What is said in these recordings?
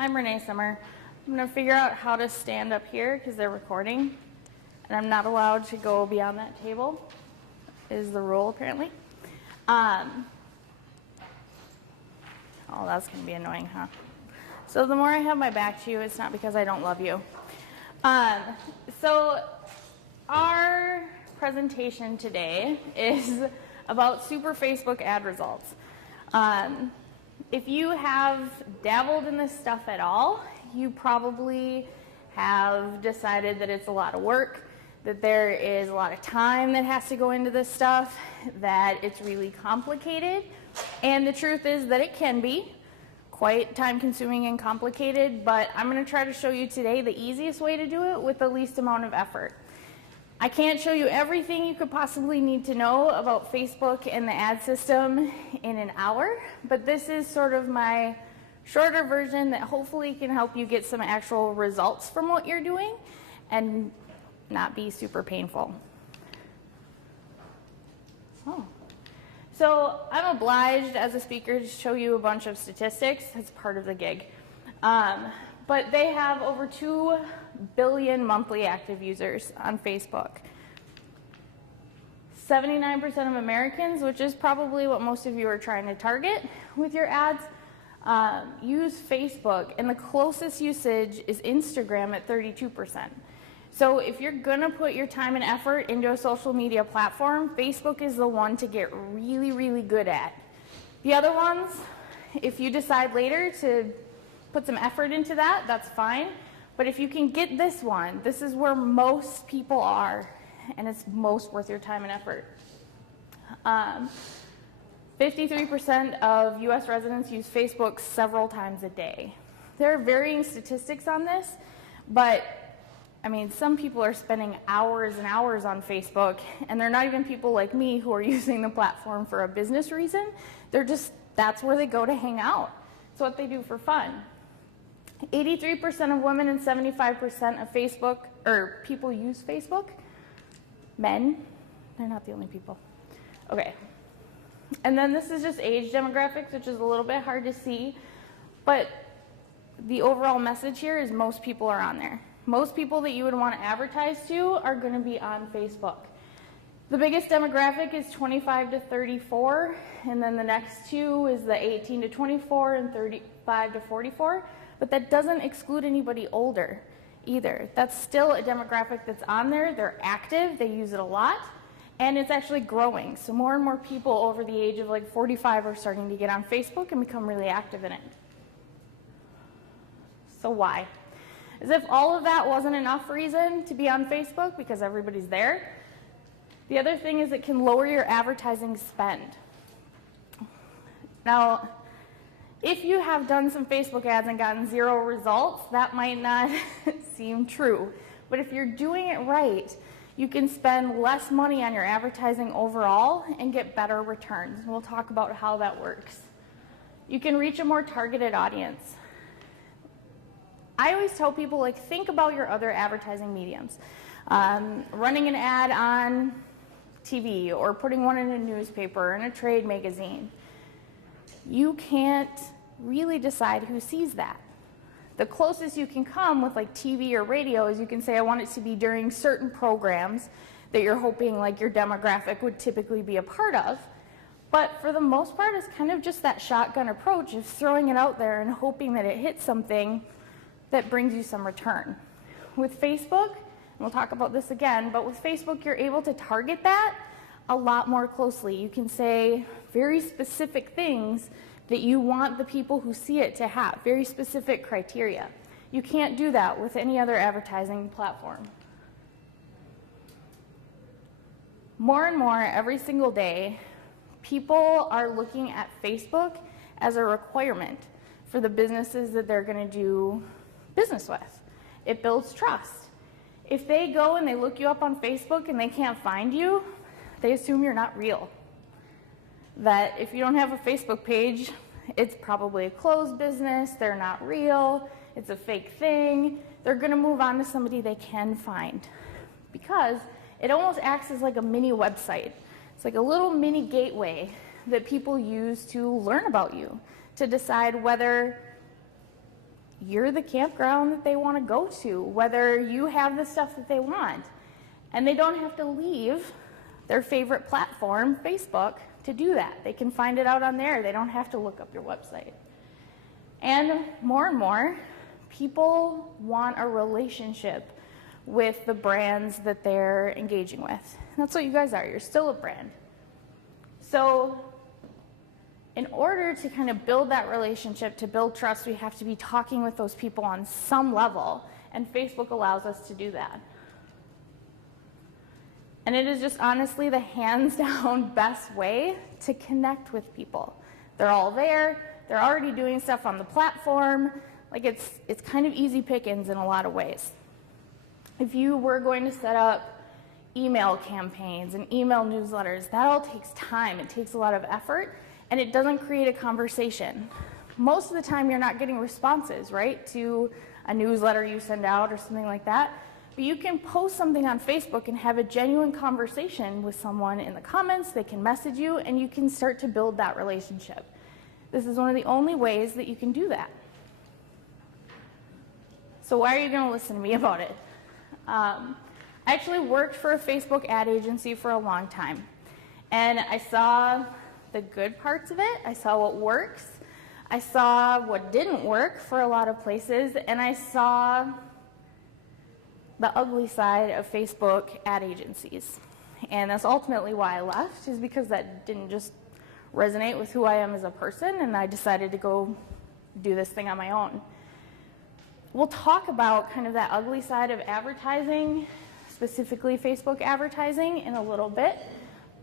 I'm Renee Sommer. I'm going to figure out how to stand up here because they're recording, and I'm not allowed to go beyond that table, is the rule apparently. Oh, that's going to be annoying, huh? So the more I have my back to you, it's not because I don't love you. So our presentation today is about super Facebook ad results. If you have dabbled in this stuff at all, you probably have decided that it's a lot of work, that there is a lot of time that has to go into this stuff, that it's really complicated, and the truth is that it can be quite time-consuming and complicated, but I'm going to try to show you today the easiest way to do it with the least amount of effort. I can't show you everything you could possibly need to know about Facebook and the ad system in an hour, but this is sort of my shorter version that hopefully can help you get some actual results from what you're doing and not be super painful. So I'm obliged as a speaker to show you a bunch of statistics. That's part of the gig. But they have over 2 billion monthly active users on Facebook. 79% of Americans, which is probably what most of you are trying to target with your ads, use Facebook, and the closest usage is Instagram at 32%. So if you're going to put your time and effort into a social media platform, Facebook is the one to get really, really good at. The other ones, if you decide later to put some effort into that, that's fine. But if you can get this one, this is where most people are, and it's most worth your time and effort. 53% of US residents use Facebook several times a day. There are varying statistics on this, but I mean, some people are spending hours and hours on Facebook, and they're not even people like me who are using the platform for a business reason. They're just, that's where they go to hang out. It's what they do for fun. 83% of women and 75% of Facebook, or people use Facebook. Men, they're not the only people. Okay. And then this is just age demographics, which is a little bit hard to see, but the overall message here is most people are on there. Most people that you would want to advertise to are going to be on Facebook. The biggest demographic is 25 to 34, and then the next two is the 18 to 24 and 35 to 44, but that doesn't exclude anybody older either. That's still a demographic that's on there. They're active, they use it a lot, and it's actually growing. So more and more people over the age of like 45 are starting to get on Facebook and become really active in it. So why? As if all of that wasn't enough reason to be on Facebook because everybody's there. The other thing is it can lower your advertising spend. Now, if you have done some Facebook ads and gotten 0 results, that might not seem true. But if you're doing it right, you can spend less money on your advertising overall and get better returns. And we'll talk about how that works. You can reach a more targeted audience. I always tell people, like, think about your other advertising mediums. Running an ad on TV or putting one in a newspaper or in a trade magazine. You can't really decide who sees that. The closest you can come with like TV or radio is you can say, I want it to be during certain programs that you're hoping like your demographic would typically be a part of. But for the most part, it's kind of just that shotgun approach of throwing it out there and hoping that it hits something that brings you some return. With Facebook, and we'll talk about this again, but with Facebook, you're able to target that a lot more closely. You can say very specific things that you want the people who see it to have, very specific criteria. You can't do that with any other advertising platform. More and more, every single day, people are looking at Facebook as a requirement for the businesses that they're going to do business with. It builds trust. If they go and they look you up on Facebook and they can't find you, they assume you're not real. That if you don't have a Facebook page, it's probably a closed business, they're not real, it's a fake thing. They're going to move on to somebody they can find because it almost acts as like a mini website. It's like a little mini gateway that people use to learn about you, to decide whether you're the campground that they want to go to, whether you have the stuff that they want. And they don't have to leave their favorite platform, Facebook, to do that. They can find it out on there. They don't have to look up your website. And more, people want a relationship with the brands that they're engaging with. And that's what you guys are. You're still a brand. So in order to kind of build that relationship, to build trust, we have to be talking with those people on some level, and Facebook allows us to do that. And it is just honestly the hands down best way to connect with people. They're all there, they're already doing stuff on the platform, like it's kind of easy pickings in a lot of ways. If you were going to set up email campaigns and email newsletters, that all takes time, it takes a lot of effort, and it doesn't create a conversation. Most of the time you're not getting responses, right, to a newsletter you send out or something like that. But you can post something on Facebook and have a genuine conversation with someone in the comments, they can message you, and you can start to build that relationship. This is one of the only ways that you can do that. So why are you going to listen to me about it? I actually worked for a Facebook ad agency for a long time, and I saw the good parts of it, I saw what works, I saw what didn't work for a lot of places, and I saw the ugly side of Facebook ad agencies. And that's ultimately why I left, is because that didn't just resonate with who I am as a person, and I decided to go do this thing on my own. We'll talk about kind of that ugly side of advertising, specifically Facebook advertising, in a little bit,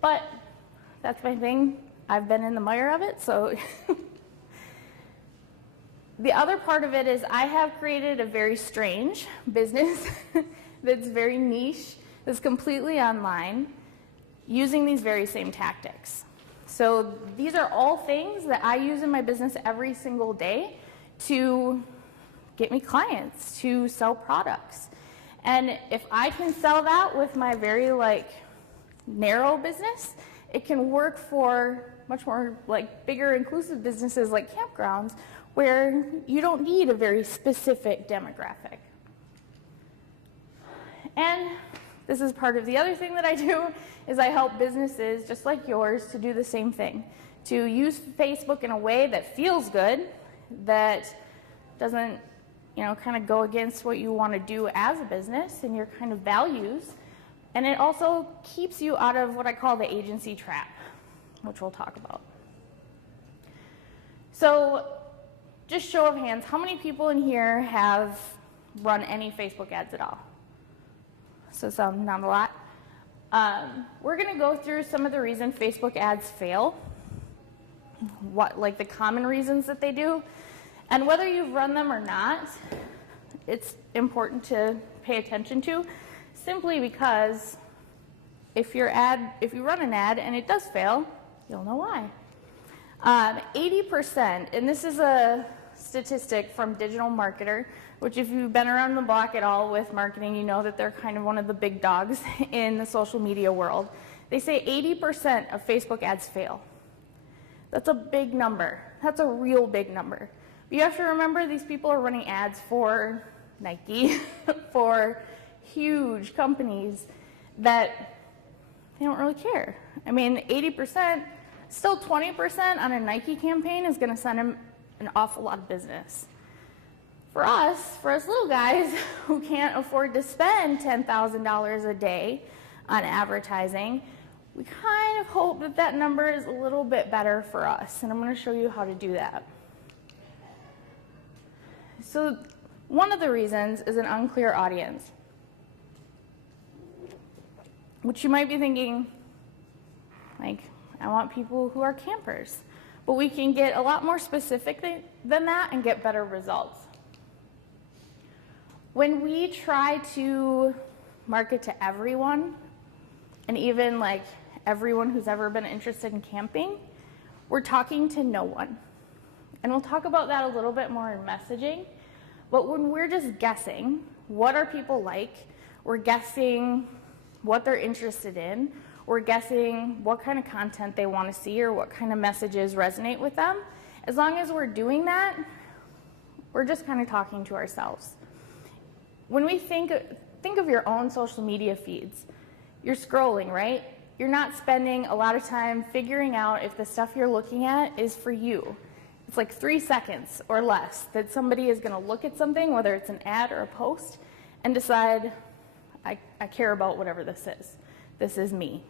but that's my thing. I've been in the mire of it, so. The other part of it is I have created a very strange business that's very niche, that's completely online, using these very same tactics. So these are all things that I use in my business every single day to get me clients, to sell products. And if I can sell that with my very narrow business, it can work for much more bigger inclusive businesses like campgrounds, where you don't need a very specific demographic. And this is part of the other thing that I do, is I help businesses just like yours to do the same thing, to use Facebook in a way that feels good, that doesn't kind of go against what you want to do as a business and your kind of values, and it also keeps you out of what I call the agency trap, which we'll talk about. So, just show of hands, how many people in here have run any Facebook ads at all? So some, not a lot. We're going to go through some of the reasons Facebook ads fail, the common reasons that they do, and whether you've run them or not, it's important to pay attention to, simply because if you run an ad and it does fail, you'll know why. 80%, and this is a statistic from Digital Marketer, which if you've been around the block at all with marketing, you know that they're kind of one of the big dogs in the social media world. They say 80% of Facebook ads fail. That's a big number. That's a real big number. But you have to remember these people are running ads for Nike, for huge companies that they don't really care. I mean, 80%, still 20% on a Nike campaign is going to send them an awful lot of business. For us little guys who can't afford to spend $10,000 a day on advertising, we kind of hope that that number is a little bit better for us, and I'm going to show you how to do that. So one of the reasons is an unclear audience, which you might be thinking, I want people who are campers. But we can get a lot more specific than that and get better results. When we try to market to everyone, and even everyone who's ever been interested in camping, we're talking to no one. And we'll talk about that a little bit more in messaging. But when we're just guessing, what are people like? We're guessing what they're interested in. We're guessing what kind of content they want to see or what kind of messages resonate with them. As long as we're doing that, We're just kind of talking to ourselves. When we think of your own social media feeds, you're scrolling, right? You're not spending a lot of time figuring out if the stuff you're looking at is for you. It's like 3 seconds or less that somebody is going to look at something, whether it's an ad or a post, and decide, I care about whatever this is. This is me.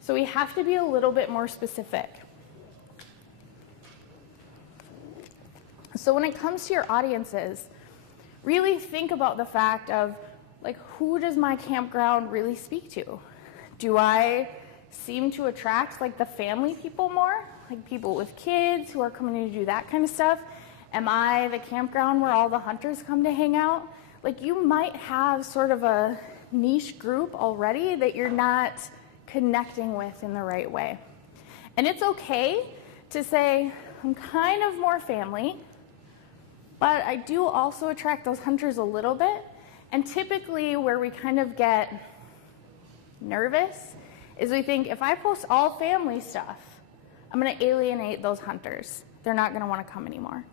So we have to be a little bit more specific. So when it comes to your audiences, really think about the fact of, like, who does my campground really speak to? Do I seem to attract, like, the family people more? Like people with kids who are coming to do that kind of stuff? Am I the campground where all the hunters come to hang out? Like, you might have sort of a niche group already that you're not connecting with in the right way. And it's okay to say, I'm kind of more family, but I do also attract those hunters a little bit. And typically where we kind of get nervous is we think, if I post all family stuff, I'm going to alienate those hunters. They're not going to want to come anymore.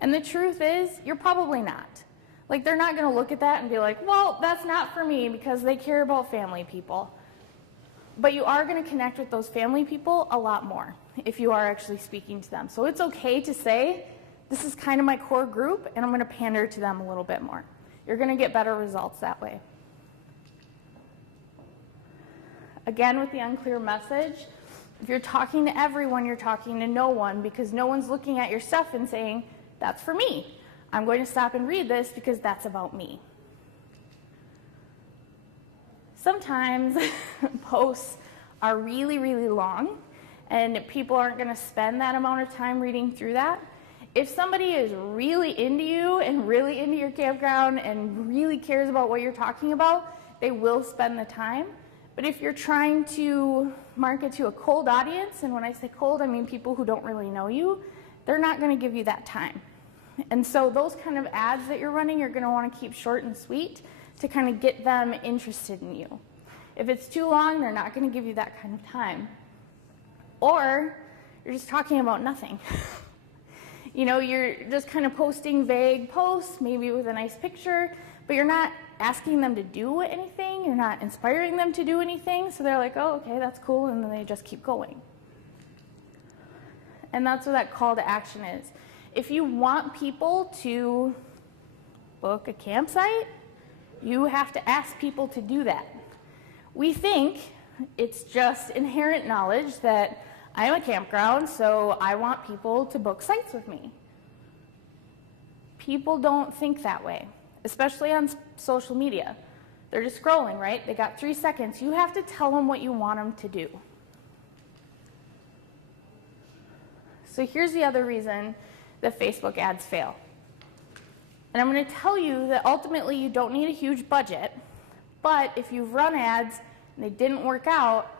And the truth is, you're probably not. Like, they're not going to look at that and be like, well, that's not for me because they care about family people. But you are going to connect with those family people a lot more if you are actually speaking to them. So it's okay to say, this is kind of my core group, and I'm going to pander to them a little bit more. You're going to get better results that way. Again, with the unclear message, if you're talking to everyone, you're talking to no one, because no one's looking at your stuff and saying, that's for me. I'm going to stop and read this because that's about me. Sometimes posts are really, really long, and people aren't going to spend that amount of time reading through that. If somebody is really into you and really into your campground and really cares about what you're talking about, they will spend the time. But if you're trying to market to a cold audience, and when I say cold, I mean people who don't really know you, they're not going to give you that time. And so those kind of ads that you're running, you're going to want to keep short and sweet to kind of get them interested in you. If it's too long, they're not going to give you that kind of time. Or you're just talking about nothing. You know, you're just kind of posting vague posts, maybe with a nice picture, but you're not asking them to do anything, you're not inspiring them to do anything, so they're like, oh, okay, that's cool, and then they just keep going. And that's what that call to action is. If you want people to book a campsite, you have to ask people to do that. We think it's just inherent knowledge that I'm a campground, so I want people to book sites with me. People don't think that way, especially on social media. They're just scrolling, right? They got 3 seconds. You have to tell them what you want them to do. So here's the other reason that Facebook ads fail. And I'm going to tell you that ultimately you don't need a huge budget, but if you've run ads and they didn't work out,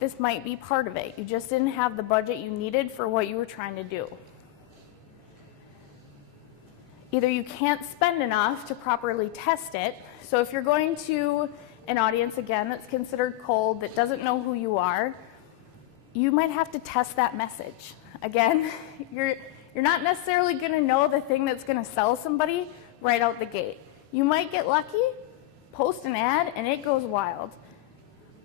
this might be part of it. You just didn't have the budget you needed for what you were trying to do. Either you can't spend enough to properly test it. So if you're going to an audience, again, that's considered cold, that doesn't know who you are, you might have to test that message. Again, you're not necessarily going to know the thing that's going to sell somebody right out the gate. You might get lucky, post an ad, and it goes wild.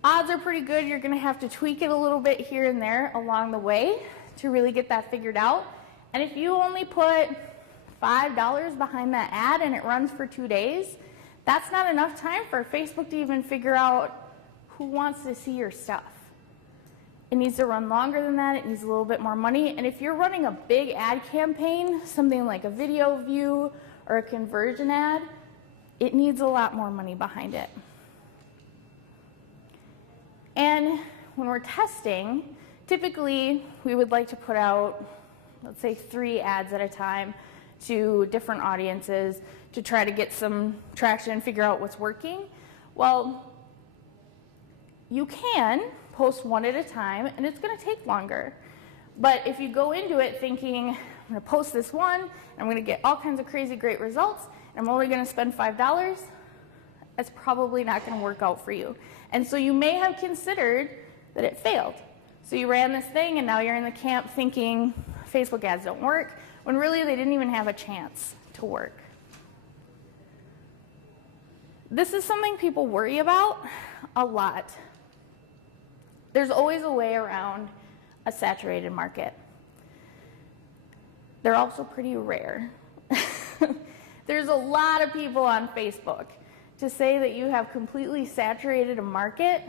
Odds are pretty good you're going to have to tweak it a little bit here and there along the way to really get that figured out. And if you only put $5 behind that ad and it runs for 2 days, that's not enough time for Facebook to even figure out who wants to see your stuff. It needs to run longer than that. It needs a little bit more money. And if you're running a big ad campaign, something like a video view or a conversion ad, it needs a lot more money behind it. And when we're testing, typically we would like to put out, let's say, 3 ads at a time to different audiences to try to get some traction and figure out what's working. Well, you can post 1 at a time, and it's going to take longer. But if you go into it thinking, I'm going to post this one, and I'm going to get all kinds of crazy great results, and I'm only going to spend $5, that's probably not going to work out for you. And so you may have considered that it failed. So you ran this thing, and now you're in the camp thinking Facebook ads don't work, when really they didn't even have a chance to work. This is something people worry about a lot. There's always a way around a saturated market. They're also pretty rare. There's a lot of people on Facebook. To say that you have completely saturated a market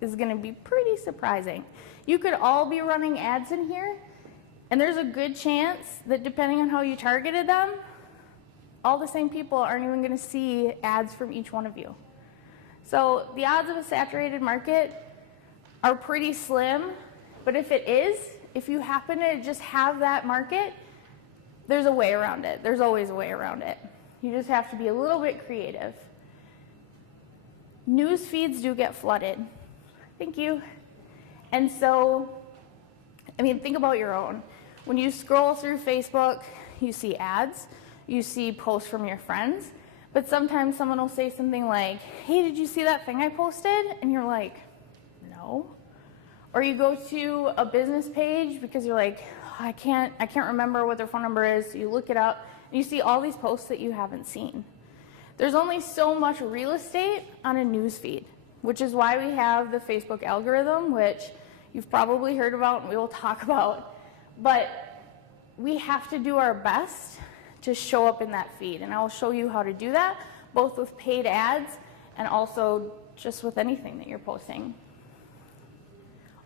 is going to be pretty surprising. You could all be running ads in here, and there's a good chance that depending on how you targeted them, all the same people aren't even going to see ads from each one of you. So the odds of a saturated market are pretty slim, but if it is, if you happen to just have that market, there's a way around it. There's always a way around it. You just have to be a little bit creative. News feeds do get flooded. Thank you. And so, I mean, think about your own. When you scroll through Facebook, you see ads, you see posts from your friends, but sometimes someone will say something like, hey, did you see that thing I posted? And you're like, no. Or you go to a business page because you're like, I can't remember what their phone number is, so you look it up, and you see all these posts that you haven't seen. There's only so much real estate on a news feed, which is why we have the Facebook algorithm, which you've probably heard about and we will talk about. But we have to do our best to show up in that feed, and I'll show you how to do that, both with paid ads and also just with anything that you're posting.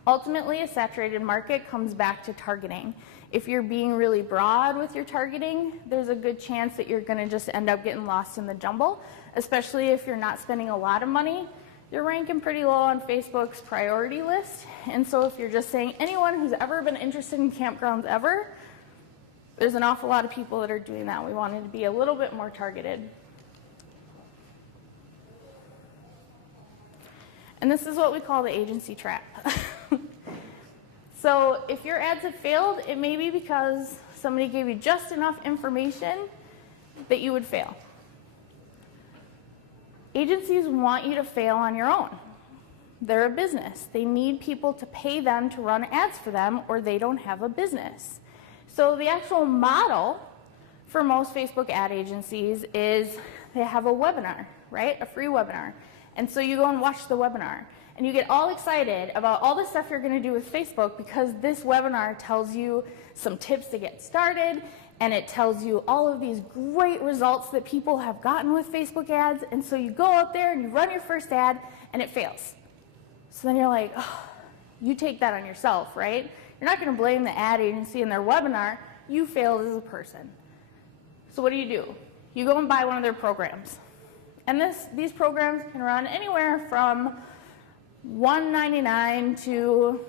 Ultimately, a saturated market comes back to targeting. If you're being really broad with your targeting, there's a good chance that you're going to just end up getting lost in the jumble, especially if you're not spending a lot of money. You're ranking pretty low on Facebook's priority list, and so if you're just saying anyone who's ever been interested in campgrounds ever, there's an awful lot of people that are doing that. We wanted to be a little bit more targeted. And this is what we call the agency trap. So if your ads have failed, it may be because somebody gave you just enough information that you would fail. Agencies want you to fail on your own. They're a business. They need people to pay them to run ads for them, or they don't have a business. So the actual model for most Facebook ad agencies is they have a webinar, right? A free webinar. And so you go and watch the webinar, and you get all excited about all the stuff you're going to do with Facebook because this webinar tells you some tips to get started, and it tells you all of these great results that people have gotten with Facebook ads. And so you go out there and you run your first ad, and it fails. So then you're like, oh, you take that on yourself, right? You're not going to blame the ad agency and their webinar. You failed as a person. So what do? You go and buy one of their programs. And these programs can run anywhere from $199 to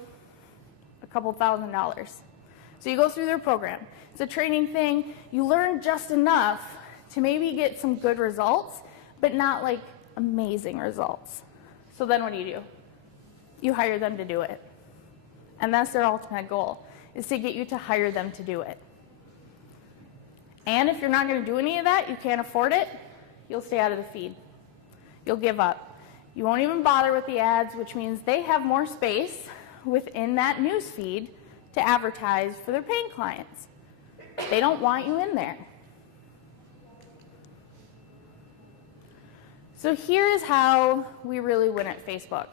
a couple $1,000s. So you go through their program. It's a training thing. You learn just enough to maybe get some good results, but not like amazing results. So then what do? You hire them to do it. And that's their ultimate goal, is to get you to hire them to do it. And if you're not going to do any of that, you can't afford it, you'll stay out of the feed. You'll give up. You won't even bother with the ads, which means they have more space within that news feed to advertise for their paying clients. They don't want you in there. So here is how we really win at Facebook.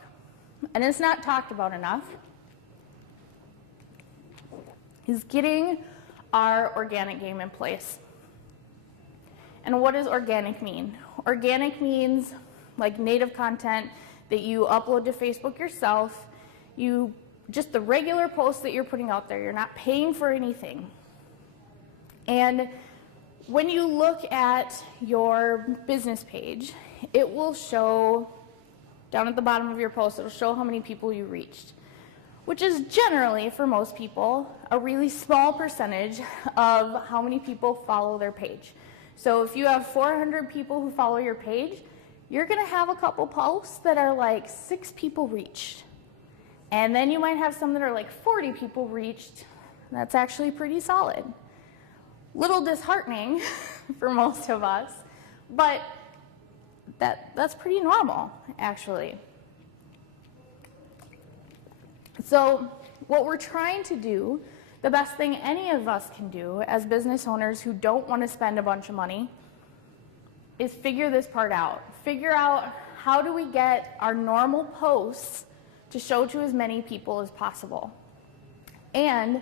And it's not talked about enough, is getting our organic game in place. And what does organic mean? Organic means like native content that you upload to Facebook yourself, just the regular posts that you're putting out there. You're not paying for anything. And when you look at your business page, it will show, down at the bottom of your post, it'll show how many people you reached, which is generally, for most people, a really small percentage of how many people follow their page. So if you have 400 people who follow your page, you're going to have a couple posts that are like 6 people reached. And then you might have some that are like 40 people reached. That's actually pretty solid. Little disheartening for most of us, but that's pretty normal, actually. So what we're trying to do, The best thing any of us can do as business owners who don't want to spend a bunch of money is figure this part out. Figure out, how do we get our normal posts to show to as many people as possible? And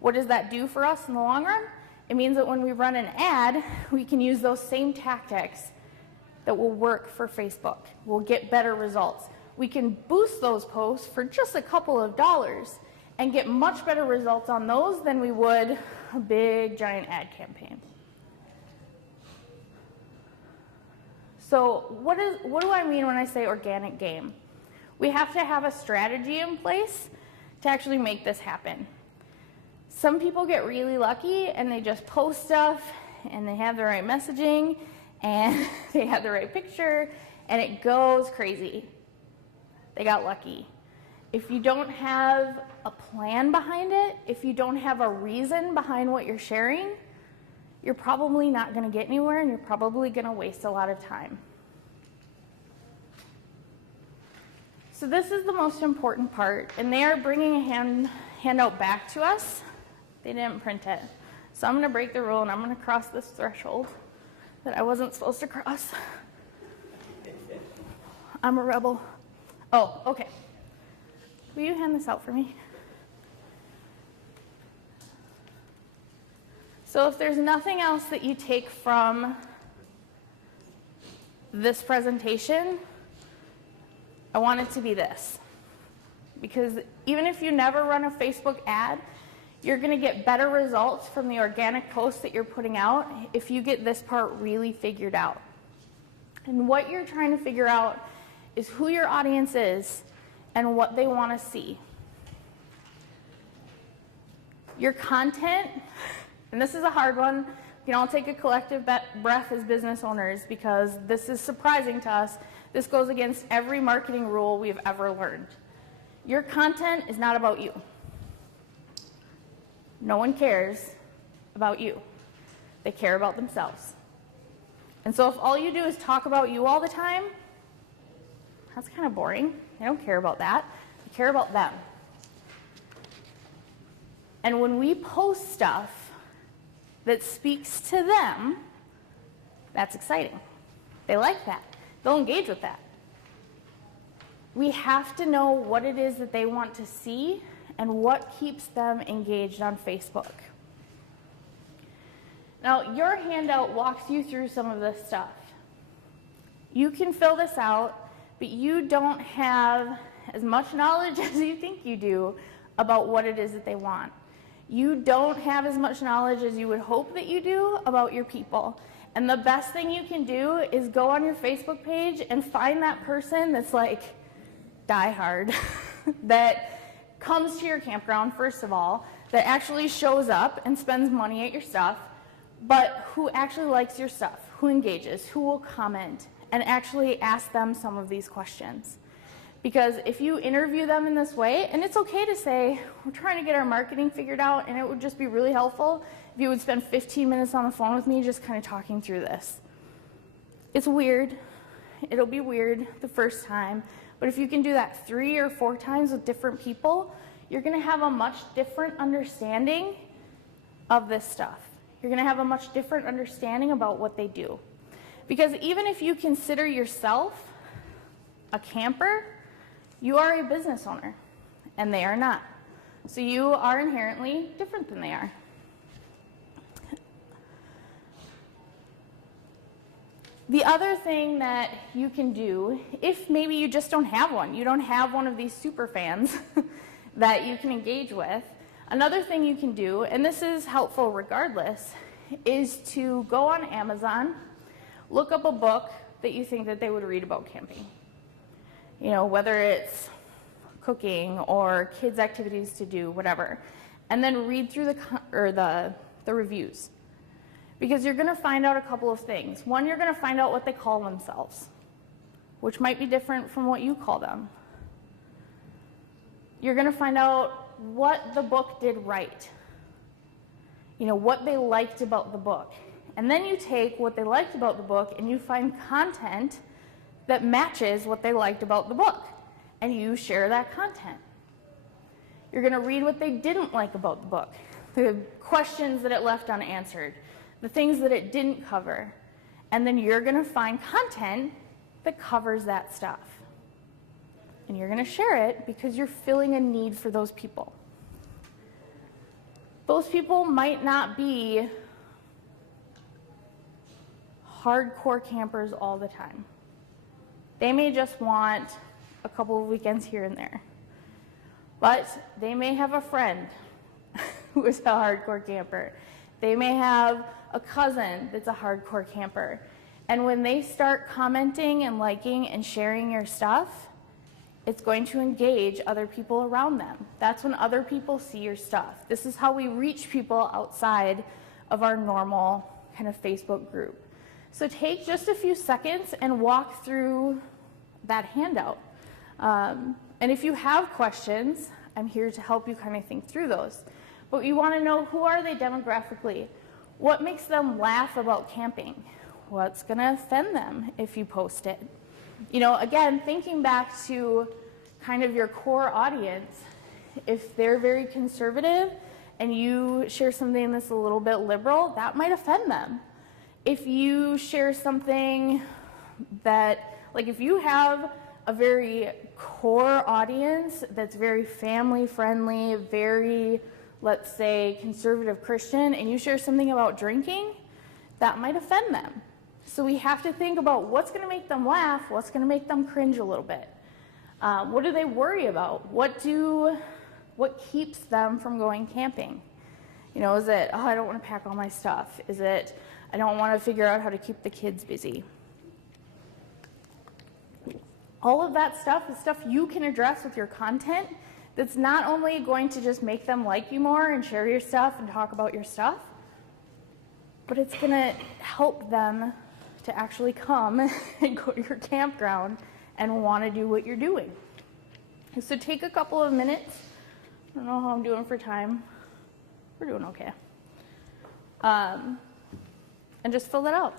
what does that do for us in the long run? It means that when we run an ad, we can use those same tactics that will work for Facebook. We'll get better results. We can boost those posts for just a couple of dollars and get much better results on those than we would a big giant ad campaign. So what do I mean when I say organic game? We have to have a strategy in place to actually make this happen. Some people get really lucky and they just post stuff and they have the right messaging and they have the right picture and it goes crazy. They got lucky. If you don't have a plan behind it, if you don't have a reason behind what you're sharing, you're probably not going to get anywhere and you're probably going to waste a lot of time. So this is the most important part, and they are bringing a handout back to us. They didn't print it. So I'm going to break the rule and I'm going to cross this threshold that I wasn't supposed to cross. I'm a rebel. Oh, okay. Will you hand this out for me? So if there's nothing else that you take from this presentation, I want it to be this. Because even if you never run a Facebook ad, you're going to get better results from the organic posts that you're putting out if you get this part really figured out. And what you're trying to figure out is who your audience is and what they want to see. Your content, and this is a hard one, we can all take a collective breath as business owners because this is surprising to us. This goes against every marketing rule we've ever learned. Your content is not about you. No one cares about you. They care about themselves. And so if all you do is talk about you all the time, that's kind of boring. They don't care about that. They care about them. And when we post stuff that speaks to them, that's exciting. They like that. They'll engage with that. We have to know what it is that they want to see and what keeps them engaged on Facebook. Now, your handout walks you through some of this stuff. You can fill this out, but you don't have as much knowledge as you think you do about what it is that they want. You don't have as much knowledge as you would hope that you do about your people. And the best thing you can do is go on your Facebook page and find that person that's like diehard, that comes to your campground, first of all, that actually shows up and spends money at your stuff, but who actually likes your stuff, who engages, who will comment, and actually ask them some of these questions. Because if you interview them in this way, and it's okay to say, we're trying to get our marketing figured out, and it would just be really helpful if you would spend 15 minutes on the phone with me just kind of talking through this. It's weird. It'll be weird the first time, but if you can do that 3 or 4 times with different people, you're going to have a much different understanding of this stuff. You're going to have a much different understanding about what they do. Because even if you consider yourself a camper, you are a business owner, and they are not. So you are inherently different than they are. The other thing that you can do, if maybe you just don't have one, you don't have one of these super fans that you can engage with, another thing you can do, and this is helpful regardless, is to go on Amazon, look up a book that you think that they would read about camping. You know, whether it's cooking or kids' activities to do, whatever, and then read through the reviews. Because you're going to find out a couple of things. One, you're going to find out what they call themselves, which might be different from what you call them. You're going to find out what the book did right. You know, what they liked about the book. And then you take what they liked about the book and you find content that matches what they liked about the book. And you share that content. You're going to read what they didn't like about the book. the questions that it left unanswered, the things that it didn't cover, and then you're going to find content that covers that stuff. And you're going to share it because you're filling a need for those people. Those people might not be hardcore campers all the time. They may just want a couple of weekends here and there. But they may have a friend who is a hardcore camper. They may have a cousin that's a hardcore camper. And when they start commenting and liking and sharing your stuff, it's going to engage other people around them. That's when other people see your stuff. This is how we reach people outside of our normal kind of Facebook group. So take just a few seconds and walk through that handout. And if you have questions, I'm here to help you kind of think through those. But you want to know, who are they demographically? What makes them laugh about camping? What's going to offend them if you post it? You know, again, thinking back to kind of your core audience, if they're very conservative and you share something that's a little bit liberal, that might offend them. If you share something that, like if you have a very core audience that's very family friendly, very, let's say, conservative Christian, and you share something about drinking, that might offend them. So we have to think about what's going to make them laugh, what's going to make them cringe a little bit. What do they worry about? What keeps them from going camping? You know, is it, oh, I don't want to pack all my stuff? Is it, I don't want to figure out how to keep the kids busy? All of that stuff is stuff you can address with your content that's not only going to just make them like you more and share your stuff and talk about your stuff, but it's going to help them to actually come and go to your campground and want to do what you're doing. So take a couple of minutes. I don't know how I'm doing for time. We're doing okay. And just fill that out.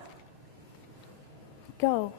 Go.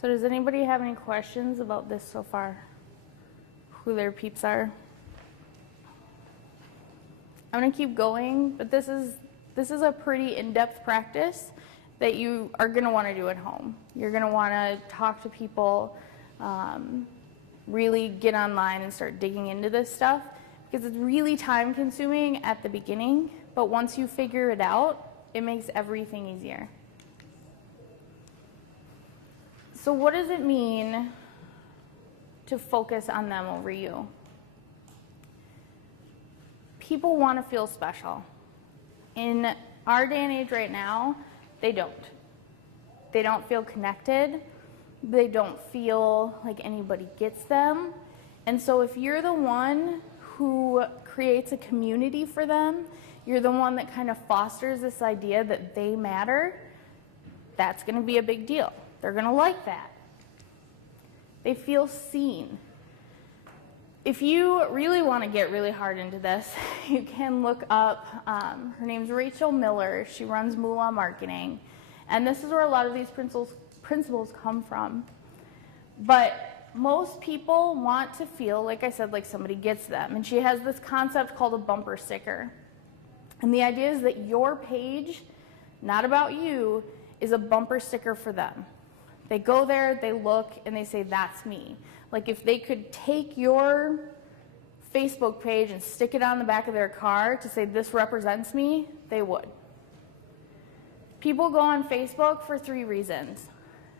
So does anybody have any questions about this so far? Who their peeps are? I'm going to keep going, but this is a pretty in-depth practice that you are going to want to do at home. You're going to want to talk to people, really get online and start digging into this stuff, because it's really time-consuming at the beginning, but once you figure it out, it makes everything easier. So what does it mean to focus on them over you? People want to feel special. In our day and age right now, they don't. They don't feel connected. They don't feel like anybody gets them. And so if you're the one who creates a community for them, you're the one that kind of fosters this idea that they matter, that's going to be a big deal. They're going to like that. They feel seen. If you really want to get really hard into this, you can look up, her name's Rachel Miller. She runs Moolah Marketing. And this is where a lot of these principles come from. But most people want to feel, like I said, like somebody gets them. And she has this concept called a bumper sticker. And the idea is that your page, not about you, is a bumper sticker for them. They go there, they look, and they say, that's me. Like if they could take your Facebook page and stick it on the back of their car to say, this represents me, they would. People go on Facebook for 3 reasons.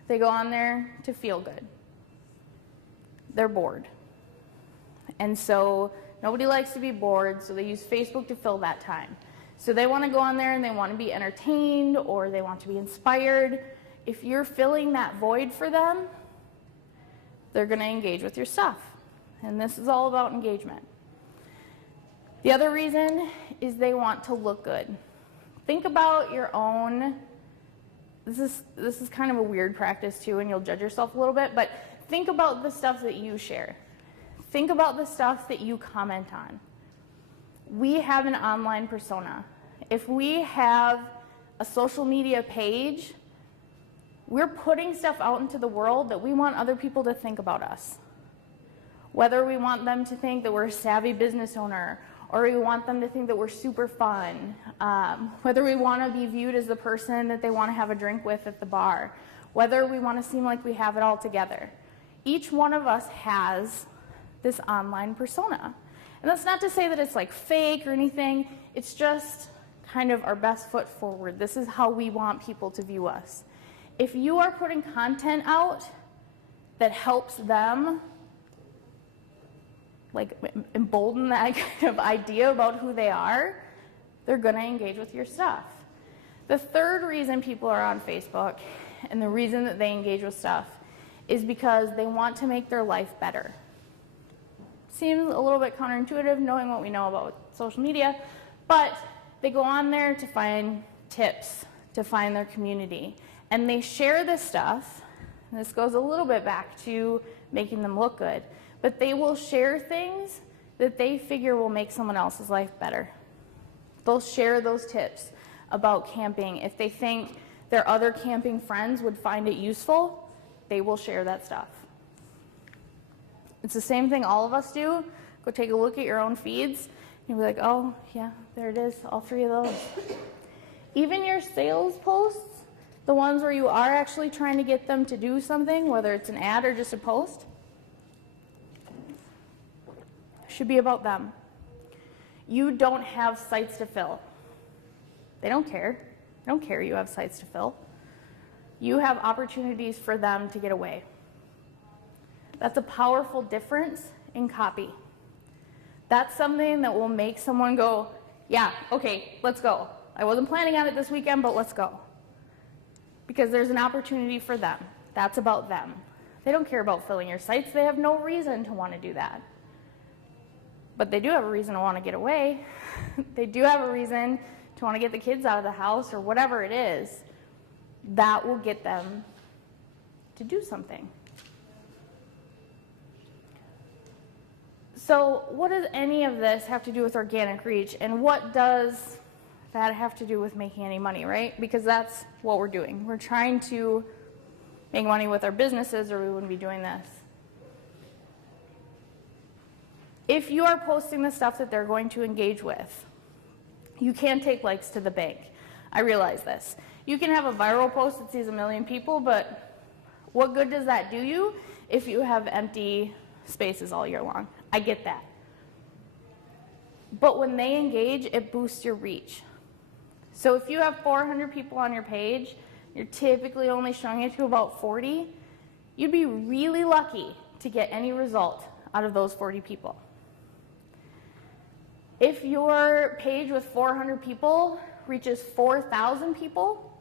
They go on there to feel good. They're bored. And so nobody likes to be bored, so they use Facebook to fill that time. So they want to go on there and they want to be entertained or they want to be inspired. If you're filling that void for them, they're going to engage with your stuff. And this is all about engagement. The other reason is they want to look good. Think about your own, this is kind of a weird practice too, and you'll judge yourself a little bit, but think about the stuff that you share. Think about the stuff that you comment on. We have an online persona. If we have a social media page, we're putting stuff out into the world that we want other people to think about us. Whether we want them to think that we're a savvy business owner, or we want them to think that we're super fun, whether we want to be viewed as the person that they want to have a drink with at the bar, whether we want to seem like we have it all together. Each one of us has this online persona. And that's not to say that it's like fake or anything, it's just kind of our best foot forward. This is how we want people to view us. If you are putting content out that helps them like embolden that kind of idea about who they are, they're going to engage with your stuff. The third reason people are on Facebook and the reason that they engage with stuff is because they want to make their life better. Seems a little bit counterintuitive knowing what we know about social media, but they go on there to find tips, to find their community. And they share this stuff, and this goes a little bit back to making them look good, but they will share things that they figure will make someone else's life better. They'll share those tips about camping. If they think their other camping friends would find it useful, they will share that stuff. It's the same thing all of us do. Go take a look at your own feeds, and you'll be like, oh, yeah, there it is, all 3 of those. Even your sales posts, the ones where you are actually trying to get them to do something, whether it's an ad or just a post, should be about them. You don't have sites to fill. They don't care. They don't care you have sites to fill. You have opportunities for them to get away. That's a powerful difference in copy. That's something that will make someone go, yeah, okay, let's go. I wasn't planning on it this weekend, but let's go. Because there's an opportunity for them. That's about them. They don't care about filling your sites. They have no reason to want to do that. But they do have a reason to want to get away. They do have a reason to want to get the kids out of the house or whatever it is. That will get them to do something. So what does any of this have to do with organic reach? And what does that have to do with making any money, right? Because that's what we're doing. We're trying to make money with our businesses or we wouldn't be doing this. If you are posting the stuff that they're going to engage with, you can take likes to the bank. I realize this. You can have a viral post that sees 1 million people, but what good does that do you if you have empty spaces all year long? I get that. But when they engage, it boosts your reach. So if you have 400 people on your page, you're typically only showing it to about 40, you'd be really lucky to get any result out of those 40 people. If your page with 400 people reaches 4,000 people,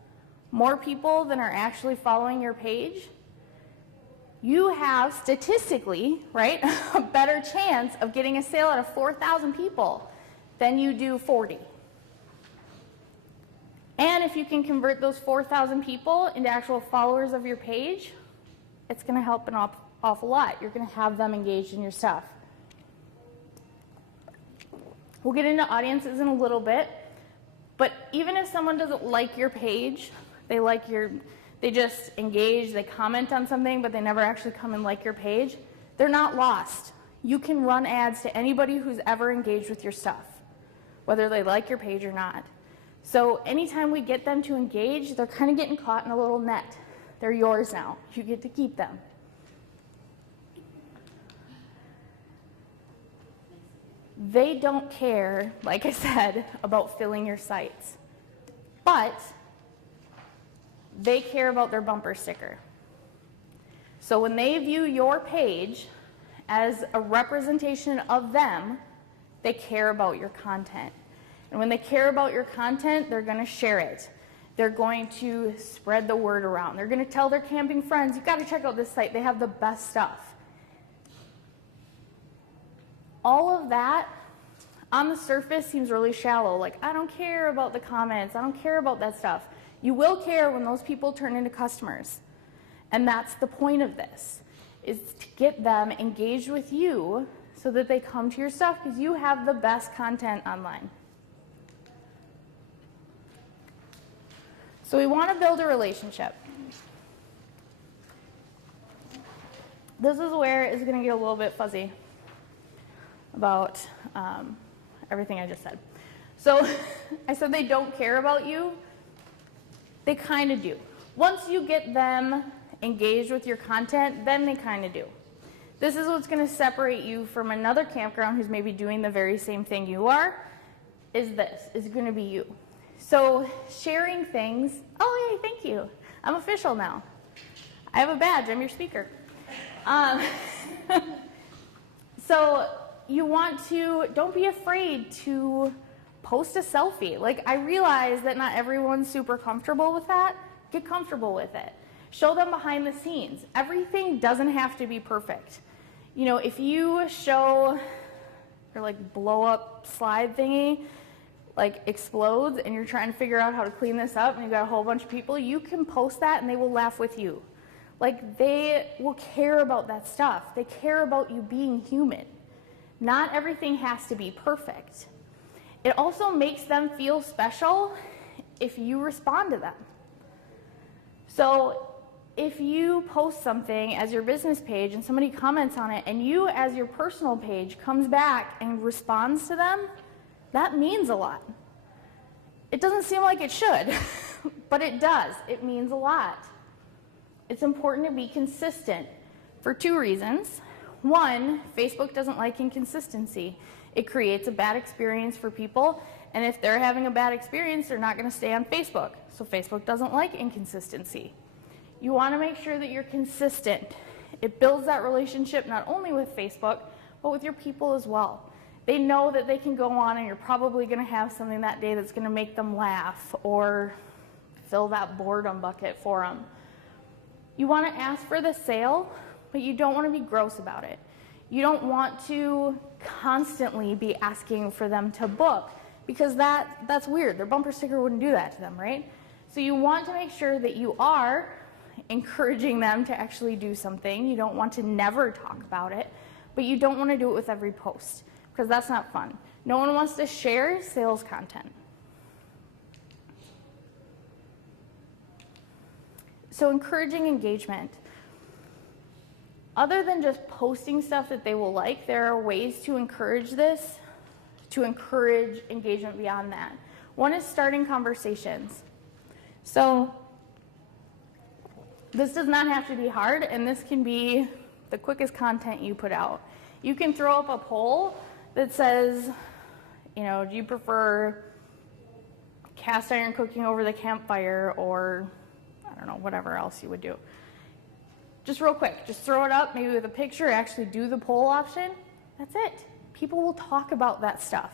more people than are actually following your page, you have statistically, right, a better chance of getting a sale out of 4,000 people than you do 40. And if you can convert those 4,000 people into actual followers of your page, it's going to help an awful lot. You're going to have them engaged in your stuff. We'll get into audiences in a little bit, but even if someone doesn't like your page, they just engage, they comment on something, but they never actually come and like your page, they're not lost. You can run ads to anybody who's ever engaged with your stuff, whether they like your page or not. So anytime we get them to engage, they're kind of getting caught in a little net. They're yours now. You get to keep them. They don't care, like I said, about filling your sites, but they care about their bumper sticker. So when they view your page as a representation of them, they care about your content. And when they care about your content, they're going to share it. They're going to spread the word around. They're going to tell their camping friends, you've got to check out this site. They have the best stuff. All of that on the surface seems really shallow. Like, I don't care about the comments. I don't care about that stuff. You will care when those people turn into customers. And that's the point of this, is to get them engaged with you so that they come to your stuff because you have the best content online. So we want to build a relationship. This is where it's going to get a little bit fuzzy about everything I just said. So I said they don't care about you. They kind of do. Once you get them engaged with your content, then they kind of do. This is what's going to separate you from another campground who's maybe doing the very same thing you are, is going to be you. So sharing things, oh yay, thank you. I'm official now. I have a badge, I'm your speaker. So you want to, don't be afraid to post a selfie. Like, I realize that not everyone's super comfortable with that. Get comfortable with it. Show them behind the scenes. Everything doesn't have to be perfect. You know, if you show your like blow up slide thingy, like explodes and you're trying to figure out how to clean this up and you've got a whole bunch of people, you can post that and they will laugh with you. Like, they will care about that stuff. They care about you being human. Not everything has to be perfect. It also makes them feel special if you respond to them. So if you post something as your business page and somebody comments on it and you as your personal page comes back and responds to them, that means a lot. It doesn't seem like it should, but it does. It means a lot. It's important to be consistent for two reasons. One, Facebook doesn't like inconsistency. It creates a bad experience for people, and if they're having a bad experience, they're not going to stay on Facebook. So Facebook doesn't like inconsistency. You want to make sure that you're consistent. It builds that relationship not only with Facebook, but with your people as well. They know that they can go on and you're probably going to have something that day that's going to make them laugh or fill that boredom bucket for them. You want to ask for the sale, but you don't want to be gross about it. You don't want to constantly be asking for them to book because that's weird. Their bumper sticker wouldn't do that to them, right? So you want to make sure that you are encouraging them to actually do something. You don't want to never talk about it, but you don't want to do it with every post because that's not fun. No one wants to share sales content. So encouraging engagement. Other than just posting stuff that they will like, there are ways to encourage this, to encourage engagement beyond that. One is starting conversations. So this does not have to be hard, and this can be the quickest content you put out. You can throw up a poll that says, you know, do you prefer cast iron cooking over the campfire, or I don't know, whatever else you would do. Just real quick, just throw it up, maybe with a picture, actually do the poll option. That's it. People will talk about that stuff.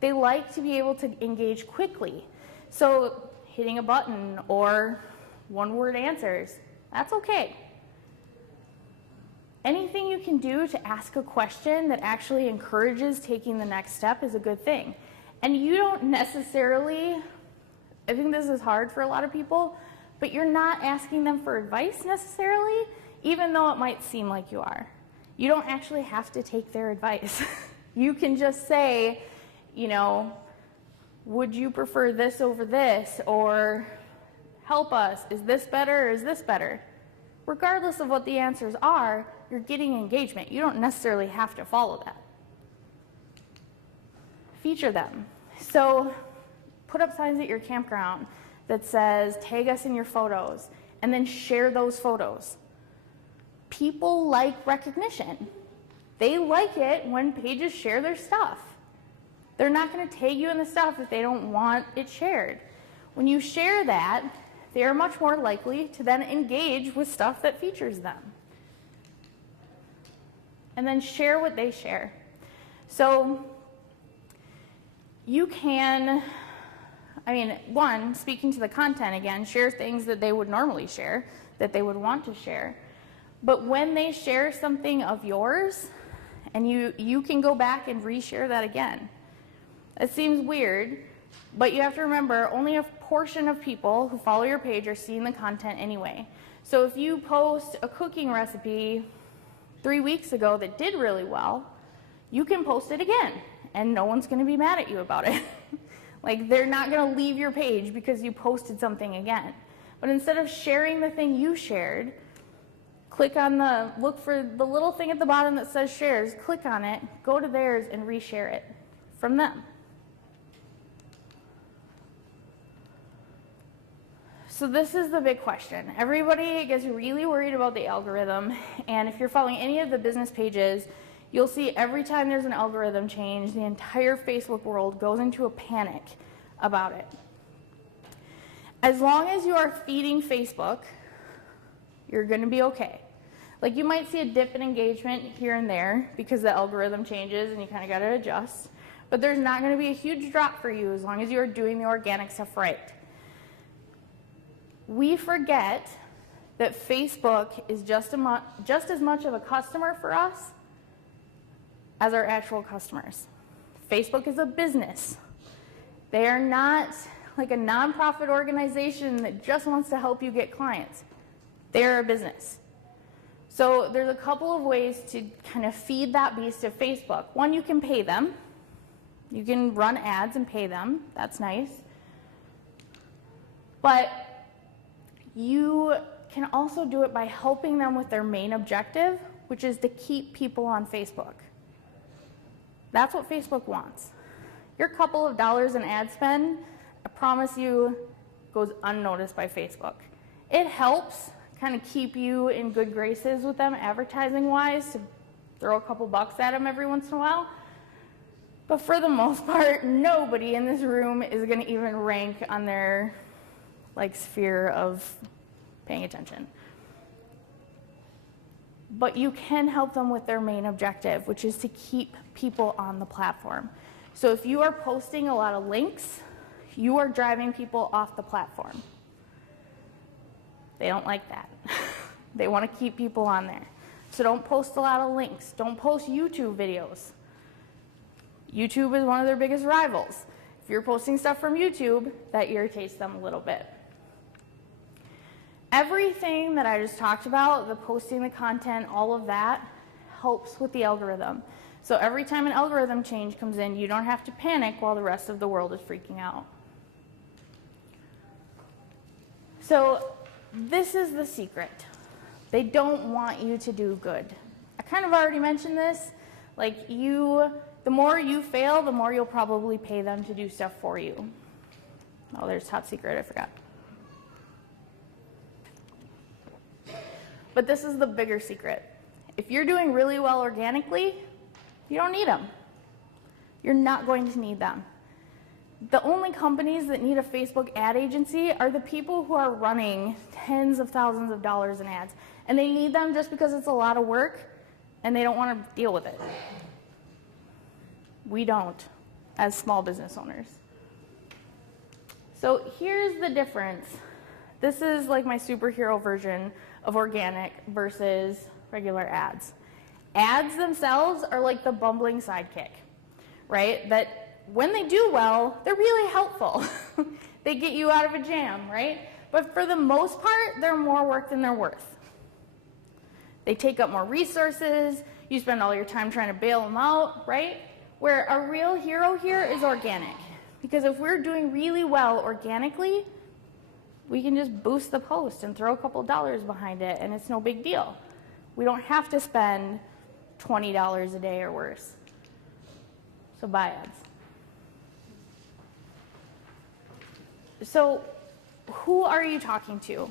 They like to be able to engage quickly. So hitting a button or one-word answers, that's okay. Anything you can do to ask a question that actually encourages taking the next step is a good thing. And you don't necessarily, I think this is hard for a lot of people, but you're not asking them for advice necessarily, even though it might seem like you are. You don't actually have to take their advice. You can just say, you know, would you prefer this over this? Or help us, is this better or is this better? Regardless of what the answers are, you're getting engagement. You don't necessarily have to follow that. Feature them. So put up signs at your campground that says, tag us in your photos, and then share those photos. People like recognition. They like it when pages share their stuff. They're not going to tag you in the stuff if they don't want it shared. When you share that, they are much more likely to then engage with stuff that features them. And then share what they share. So you can, one, speaking to the content again, share things that they would normally share, that they would want to share. But when they share something of yours, and you can go back and reshare that again. It seems weird, but you have to remember only a portion of people who follow your page are seeing the content anyway. So if you post a cooking recipe 3 weeks ago that did really well, you can post it again, and no one's going to be mad at you about it. Like, they're not going to leave your page because you posted something again. But instead of sharing the thing you shared, look for the little thing at the bottom that says shares, click on it, go to theirs, and reshare it from them. So this is the big question. Everybody gets really worried about the algorithm, and if you're following any of the business pages, you'll see every time there's an algorithm change, the entire Facebook world goes into a panic about it. As long as you are feeding Facebook, you're going to be okay. Like, you might see a dip in engagement here and there because the algorithm changes and you kind of got to adjust, but there's not going to be a huge drop for you as long as you are doing the organic stuff right. We forget that Facebook is just as much of a customer for us as our actual customers. Facebook is a business. They are not like a nonprofit organization that just wants to help you get clients. They're a business. So there's a couple of ways to kind of feed that beast of Facebook. One, you can pay them. You can run ads and pay them. That's nice. But you can also do it by helping them with their main objective, which is to keep people on Facebook. That's what Facebook wants. Your couple of dollars in ad spend, I promise you, goes unnoticed by Facebook. It helps kind of keep you in good graces with them advertising-wise, to throw a couple bucks at them every once in a while. But for the most part, nobody in this room is going to even rank on their sphere of paying attention. But you can help them with their main objective, which is to keep people on the platform. So if you are posting a lot of links, you are driving people off the platform. They don't like that. They want to keep people on there. So don't post a lot of links. Don't post YouTube videos. YouTube is one of their biggest rivals. If you're posting stuff from YouTube, that irritates them a little bit. Everything that I just talked about, the posting the content, all of that, helps with the algorithm. So every time an algorithm change comes in, you don't have to panic while the rest of the world is freaking out. So this is the secret. They don't want you to do good. I kind of already mentioned this. Like the more you fail, the more you'll probably pay them to do stuff for you. Oh, there's top secret, I forgot. But this is the bigger secret. If you're doing really well organically, you don't need them. You're not going to need them. The only companies that need a Facebook ad agency are the people who are running tens of thousands of dollars in ads. And they need them just because it's a lot of work and they don't want to deal with it. We don't, as small business owners. So here's the difference. This is like my superhero version of organic versus regular ads. Ads themselves are like the bumbling sidekick, right? That when they do well, they're really helpful. They get you out of a jam, right? But for the most part, they're more work than they're worth. They take up more resources. You spend all your time trying to bail them out, right? Where a real hero here is organic. Because if we're doing really well organically, we can just boost the post and throw a couple dollars behind it, and it's no big deal. We don't have to spend $20 a day or worse. So buy ads. So who are you talking to?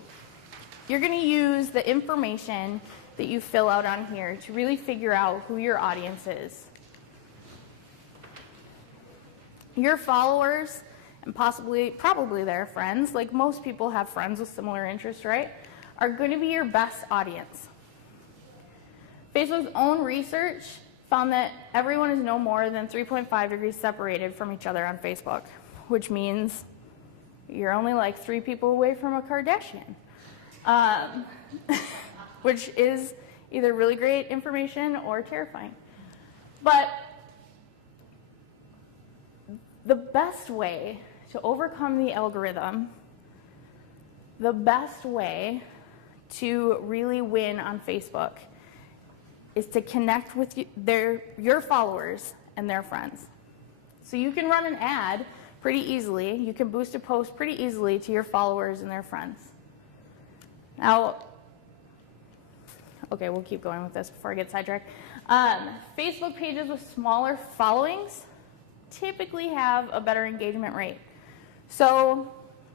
You're going to use the information that you fill out on here to really figure out who your audience is. Your followers, and probably their friends, like most people have friends with similar interests, right, are going to be your best audience. Facebook's own research found that everyone is no more than 3.5 degrees separated from each other on Facebook, which means you're only like 3 people away from a Kardashian, which is either really great information or terrifying. But the best way to overcome the algorithm, the best way to really win on Facebook is to connect with your followers and their friends. So you can run an ad pretty easily. You can boost a post pretty easily to your followers and their friends. Now, okay, we'll keep going with this before I get sidetracked. Facebook pages with smaller followings typically have a better engagement rate. So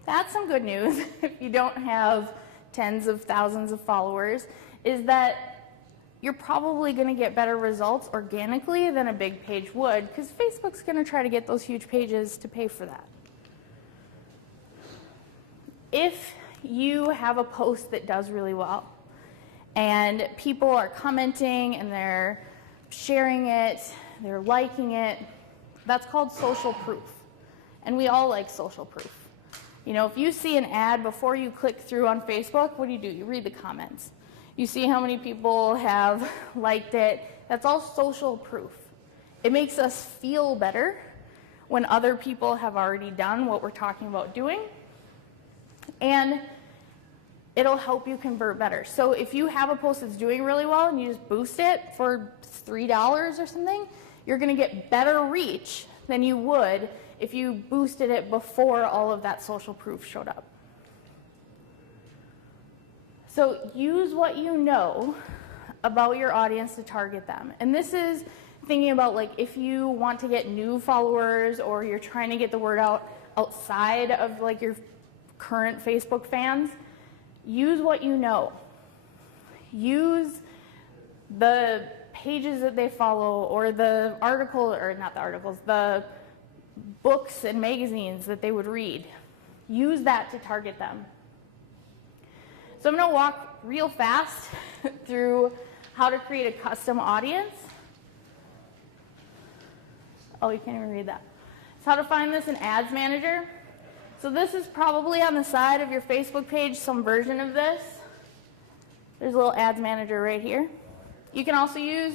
that's some good news if you don't have tens of thousands of followers, is that you're probably going to get better results organically than a big page would, because Facebook's going to try to get those huge pages to pay for that. If you have a post that does really well and people are commenting and they're sharing it, they're liking it, that's called social proof. And we all like social proof. You know, if you see an ad before you click through on Facebook, what do? You read the comments. You see how many people have liked it. That's all social proof. It makes us feel better when other people have already done what we're talking about doing. And it'll help you convert better. So if you have a post that's doing really well and you just boost it for $3 or something, you're going to get better reach than you would if you boosted it before all of that social proof showed up. So use what you know about your audience to target them. And this is thinking about, like, if you want to get new followers or you're trying to get the word out outside of like your current Facebook fans, use what you know. Use the pages that they follow, or the article, or not the articles, the books and magazines that they would read. Use that to target them. So I'm going to walk real fast through how to create a custom audience. Oh, you can't even read that. So how to find this in Ads Manager. So this is probably on the side of your Facebook page, some version of this. There's a little Ads Manager right here. You can also use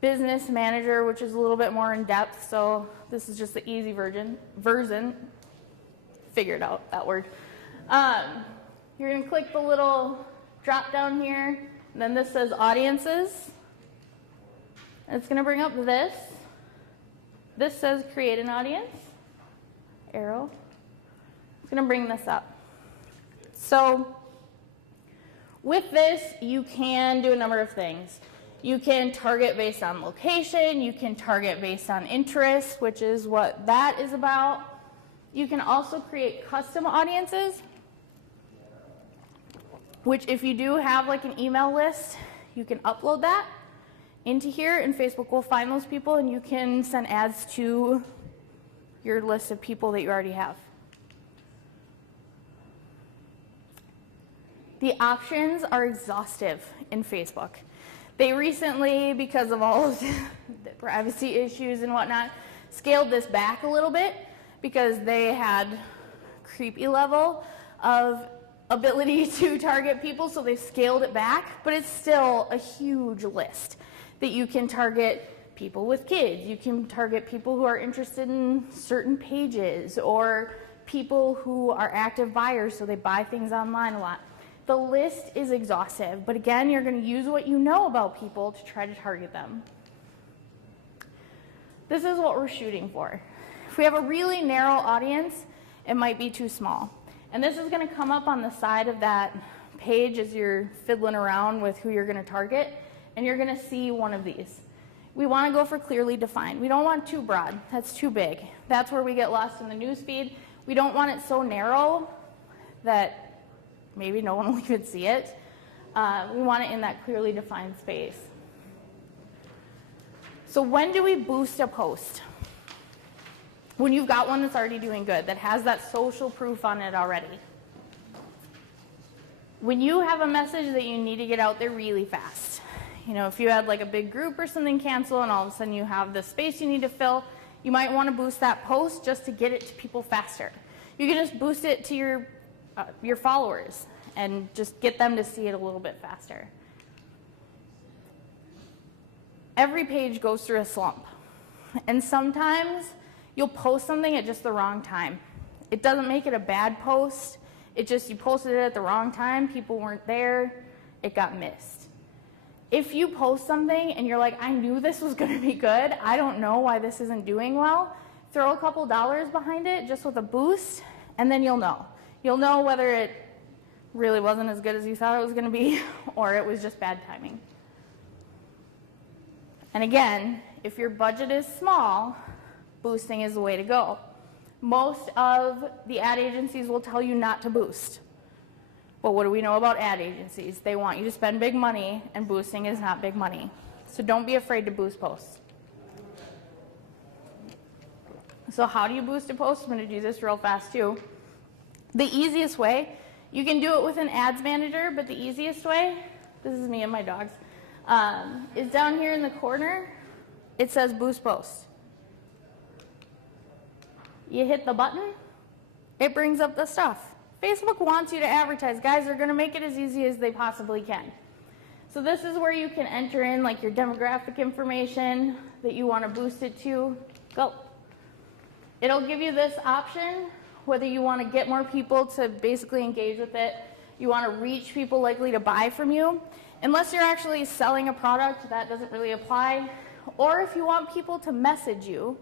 Business Manager, which is a little bit more in depth. So this is just the easy version. Figured out that word. You're going to click the little drop down here, and then this says Audiences. And it's going to bring up this. This says Create an Audience. Arrow. It's going to bring this up. So with this, you can do a number of things. You can target based on location. You can target based on interest, which is what that is about. You can also create custom audiences, which if you do have like an email list, you can upload that into here and Facebook will find those people and you can send ads to your list of people that you already have. The options are exhaustive in Facebook. They recently, because of all of the privacy issues and whatnot, scaled this back a little bit because they had creepy level of ability to target people, so they scaled it back, but it's still a huge list that you can target people with kids. You can target people who are interested in certain pages or people who are active buyers, so they buy things online a lot. The list is exhaustive, but again, you're going to use what you know about people to try to target them. This is what we're shooting for. If we have a really narrow audience, it might be too small. And this is going to come up on the side of that page as you're fiddling around with who you're going to target, and you're going to see one of these. We want to go for clearly defined. We don't want too broad. That's too big. That's where we get lost in the news feed. We don't want it so narrow that maybe no one will even see it. We want it in that clearly defined space. So when do we boost a post? When you've got one that's already doing good, that has that social proof on it already. When you have a message that you need to get out there really fast. You know, if you had like a big group or something cancel and all of a sudden you have the space you need to fill, you might want to boost that post just to get it to people faster. You can just boost it to your followers and just get them to see it a little bit faster. Every page goes through a slump, and sometimes you'll post something at just the wrong time. It doesn't make it a bad post, it just you posted it at the wrong time, people weren't there, it got missed. If you post something and you're like, I knew this was going to be good, I don't know why this isn't doing well, throw a couple dollars behind it just with a boost, and then you'll know. You'll know whether it really wasn't as good as you thought it was going to be or it was just bad timing. And again, if your budget is small, boosting is the way to go. Most of the ad agencies will tell you not to boost. But what do we know about ad agencies? They want you to spend big money, and boosting is not big money. So don't be afraid to boost posts. So how do you boost a post? I'm going to do this real fast too. The easiest way, you can do it with an ads manager, but the easiest way, this is me and my dogs, is down here in the corner. It says boost post. You hit the button, it brings up the stuff. Facebook wants you to advertise. Guys, they're going to make it as easy as they possibly can. So this is where you can enter in like your demographic information that you want to boost it to. Go. It'll give you this option, whether you want to get more people to basically engage with it, you want to reach people likely to buy from you. Unless you're actually selling a product, that doesn't really apply. Or if you want people to message you,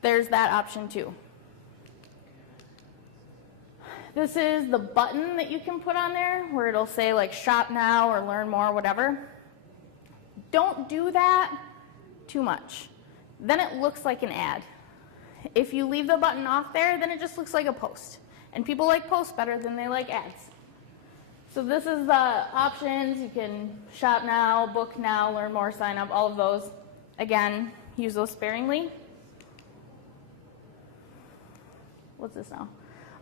there's that option too. This is the button that you can put on there where it'll say like shop now or learn more, whatever. Don't do that too much. Then it looks like an ad. If you leave the button off there, then it just looks like a post. And people like posts better than they like ads. So this is the options. You can shop now, book now, learn more, sign up, all of those. Again, use those sparingly. What's this now?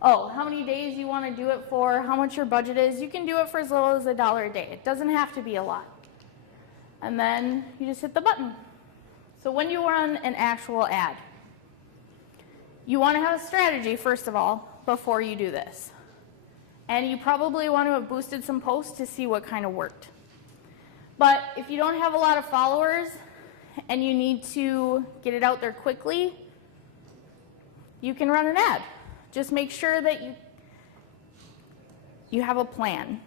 Oh, how many days you want to do it for, how much your budget is. You can do it for as little as $1 a day. It doesn't have to be a lot. And then you just hit the button. So when you run an actual ad, you want to have a strategy, first of all, before you do this. And you probably want to have boosted some posts to see what kind of worked. But if you don't have a lot of followers and you need to get it out there quickly, you can run an ad. Just make sure that you have a plan.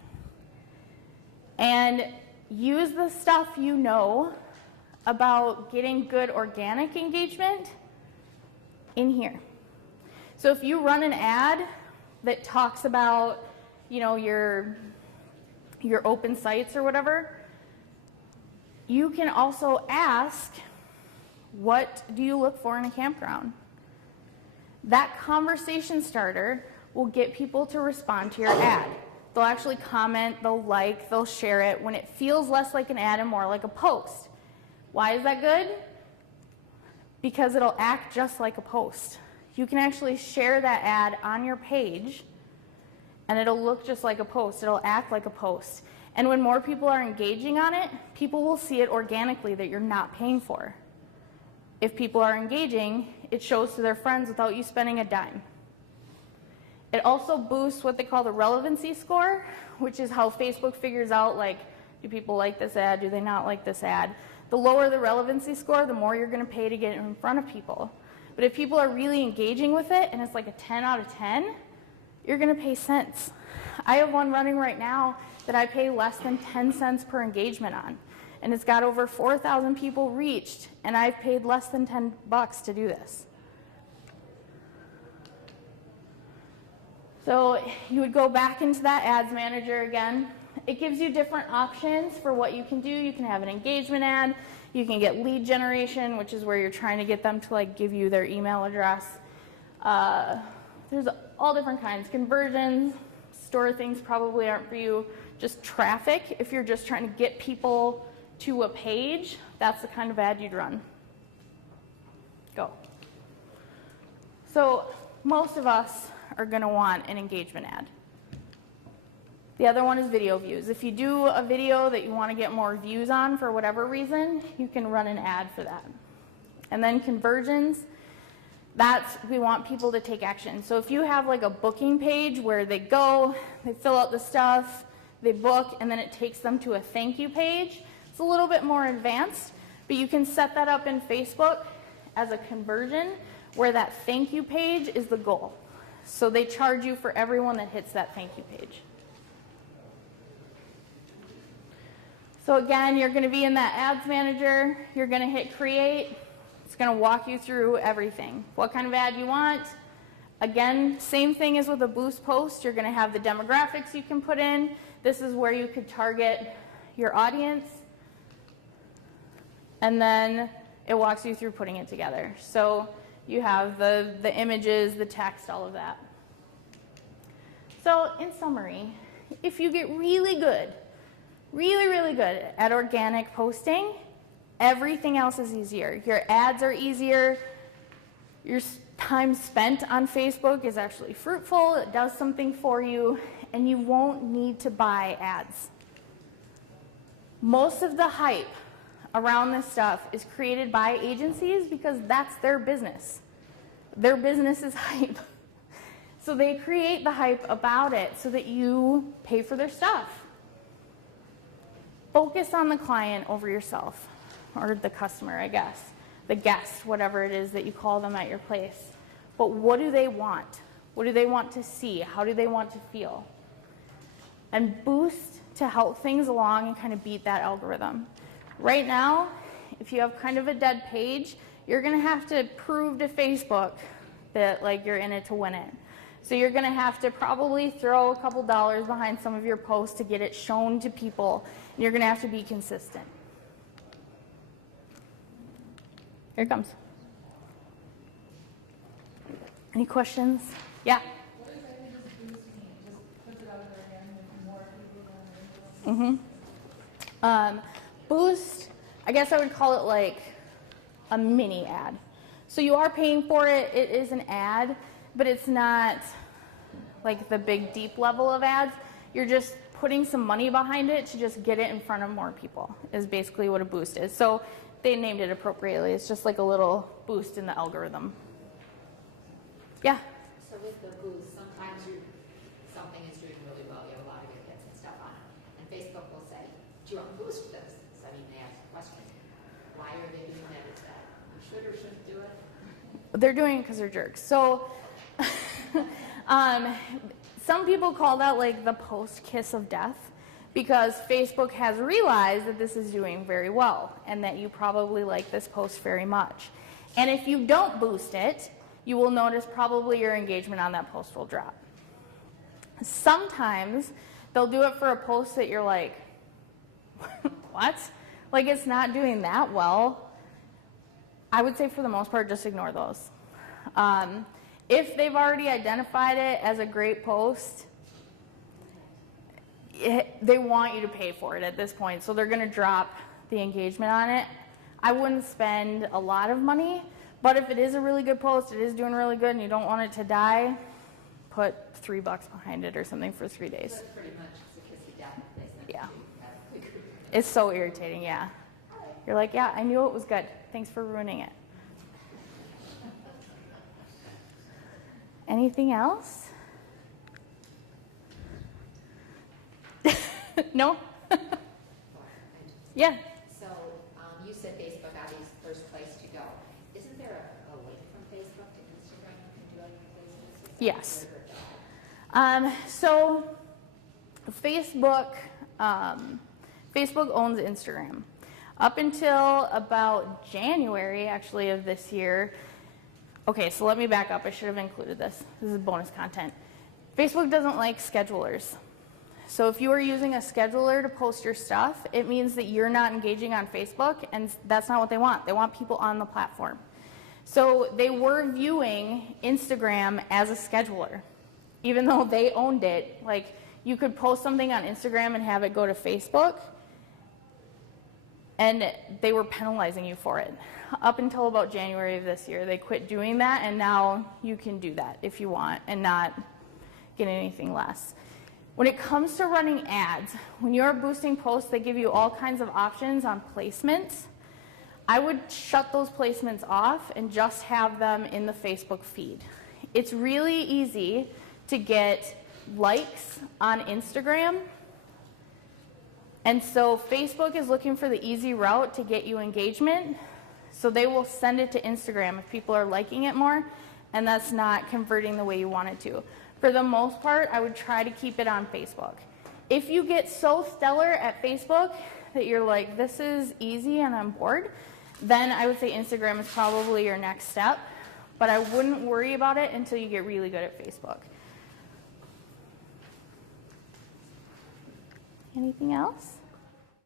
And use the stuff you know about getting good organic engagement in here. So if you run an ad that talks about your open sites or whatever, you can also ask, what do you look for in a campground? That conversation starter will get people to respond to your ad. They'll actually comment, they'll like, they'll share it when it feels less like an ad and more like a post. Why is that good? Because it'll act just like a post. You can actually share that ad on your page and it'll look just like a post. It'll act like a post. And when more people are engaging on it, people will see it organically that you're not paying for. If people are engaging, it shows to their friends without you spending a dime. It also boosts what they call the relevancy score, which is how Facebook figures out, like, do people like this ad, do they not like this ad? The lower the relevancy score, the more you're going to pay to get it in front of people. But if people are really engaging with it, and it's like a 10 out of 10, you're going to pay cents. I have one running right now that I pay less than 10 cents per engagement on. And it's got over 4,000 people reached, and I've paid less than $10 to do this. So you would go back into that ads manager again. It gives you different options for what you can do. You can have an engagement ad. You can get lead generation, which is where you're trying to get them to like give you their email address. There's all different kinds. Conversions, store things probably aren't for you. Just traffic, if you're just trying to get people to a page, that's the kind of ad you'd run. Go. So most of us are going to want an engagement ad. The other one is video views. If you do a video that you want to get more views on for whatever reason, you can run an ad for that. And then conversions, we want people to take action. So if you have like a booking page where they go, they fill out the stuff, they book, and then it takes them to a thank you page, it's a little bit more advanced, but you can set that up in Facebook as a conversion where that thank you page is the goal. So they charge you for everyone that hits that thank you page. So again, you're going to be in that ads manager, you're going to hit create, it's going to walk you through everything. What kind of ad you want. Again, same thing as with a boost post, you're going to have the demographics you can put in. This is where you could target your audience. And then it walks you through putting it together. So you have the images, the text, all of that. So in summary, if you get really good, really good at organic posting, everything else is easier. Your ads are easier. Your time spent on Facebook is actually fruitful. It does something for you, and you won't need to buy ads. Most of the hype around this stuff is created by agencies because that's their business. Their business is hype. So they create the hype about it so that you pay for their stuff. Focus on the client over yourself, or the customer, I guess, the guest, whatever it is that you call them at your place. But what do they want? What do they want to see? How do they want to feel? And boost to help things along and kind of beat that algorithm. Right now, if you have kind of a dead page, you're going to have to prove to Facebook that like you're in it to win it. So you're going to have to probably throw a couple dollars behind some of your posts to get it shown to people. And you're going to have to be consistent. Here it comes. Any questions? Yeah? What exactly does boost mean? Just puts it out of their hand and more people Mm-hmm. Boost, I guess I would call it like a mini ad. So you are paying for it. It is an ad, but it's not like the big deep level of ads. You're just putting some money behind it to just get it in front of more people is basically what a boost is. So they named it appropriately. It's just like a little boost in the algorithm. Yeah? So with the boost, sometimes something is doing really well. You have a lot of good hits and stuff on it. And Facebook will say, do you want to boost this? So I mean, they ask the question, why are they doing that? Is that you should or shouldn't do it? They're doing it because they're jerks. So some people call that like the post-kiss of death because Facebook has realized that this is doing very well and that you probably like this post very much. And if you don't boost it, you will notice probably your engagement on that post will drop. Sometimes they'll do it for a post that you're like, what? Like it's not doing that well. I would say for the most part, just ignore those. If they've already identified it as a great post, they want you to pay for it at this point, so they're going to drop the engagement on it. I wouldn't spend a lot of money, but if it is a really good post, it is doing really good, and you don't want it to die, put $3 behind it or something for 3 days. That's pretty much the kiss of death if they send Yeah. you. It's so irritating, yeah. You're like, yeah, I knew it was good. Thanks for ruining it. Anything else? No? Yeah. So, you said Facebook obviously first place to go. Isn't there a link from Facebook to Instagram you can do like places? Yes. So Facebook owns Instagram. Up until about January, actually, of this year. Okay, so let me back up. I should have included this. This is bonus content. Facebook doesn't like schedulers. So if you are using a scheduler to post your stuff, it means that you're not engaging on Facebook, and that's not what they want. They want people on the platform. So they were viewing Instagram as a scheduler, even though they owned it. Like, you could post something on Instagram and have it go to Facebook, and they were penalizing you for it. Up until about January of this year, they quit doing that, and now you can do that if you want and not get anything less. When it comes to running ads, when you're boosting posts, they give you all kinds of options on placements. I would shut those placements off and just have them in the Facebook feed. It's really easy to get likes on Instagram. And so Facebook is looking for the easy route to get you engagement. So they will send it to Instagram if people are liking it more, and that's not converting the way you want it to. For the most part, I would try to keep it on Facebook. If you get so stellar at Facebook that you're like, this is easy and I'm bored, then I would say Instagram is probably your next step. But I wouldn't worry about it until you get really good at Facebook. Anything else?